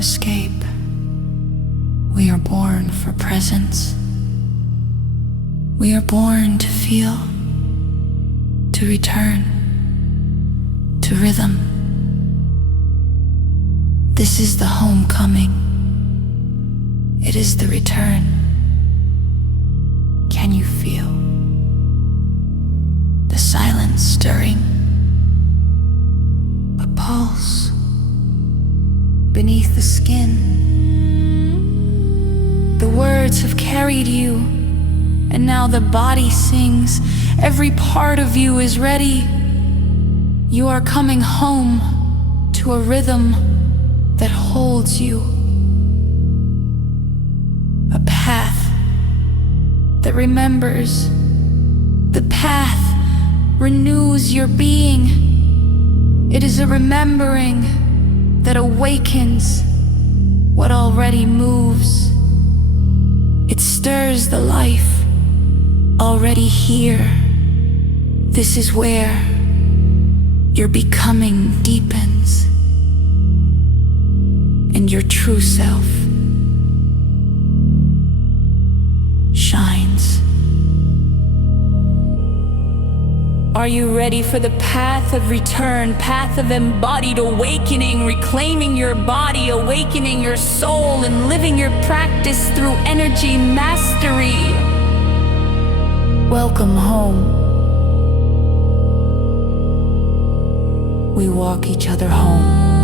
escape. We are born for presence. We are born to feel, to return, to rhythm. This is the homecoming. It is the return. Can you feel the silence stirring? A pulse beneath the skin. The words have carried you, and now the body sings. Every part of you is ready. You are coming home to a rhythm that holds you. A path that remembers. The path renews your being. It is a remembering that awakens what already moves. It stirs the life already here. This is where your becoming deepens, and your true self shines. Are you ready for the path of return, path of embodied awakening, reclaiming your body, awakening your soul, and living your practice through energy mastery? Welcome home. We walk each other home.